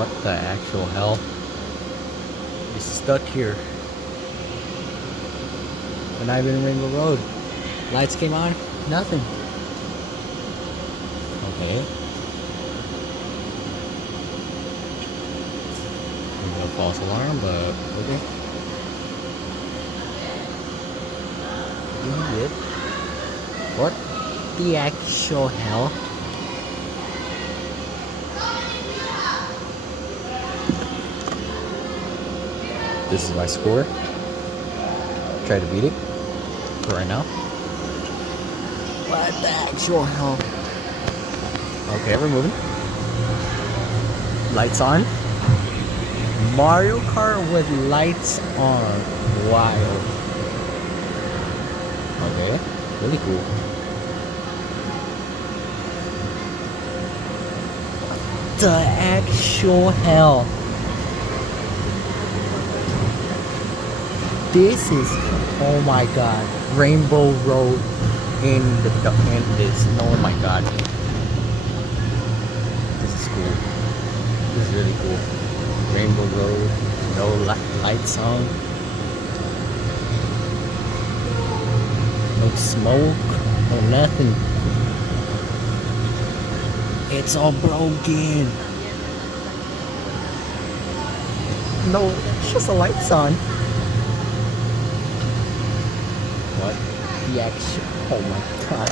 What the actual hell? It's stuck here. We're not even in Rainbow Road. Lights came on, nothing. Okay. No false alarm, but okay. Idiot. What the actual hell? This is my score. Try to beat it for right now. What the actual hell? Okay, we're moving. Lights on. Mario Kart with lights on. Wild. Okay, really cool. The actual hell. This is, oh my god, Rainbow Road in this. Oh my god. This is cool. This is really cool. Rainbow Road, no lights on. No smoke, no nothing. It's all broken. No, it's just the lights on. What the action? Oh my god.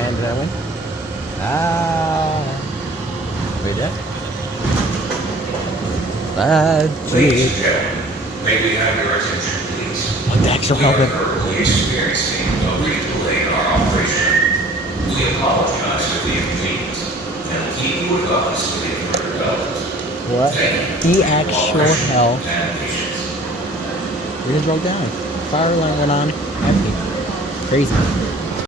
And that one. Wait there. Ladies and gentlemen, may we have your attention, please? What the actual hell? We are currently experiencing a brief delay in our operation. We apologize for the inconvenience and will keep you advised of any further developments. What the actual hell? And patience. We just broke down. Fire alarm went on. Everything. Crazy.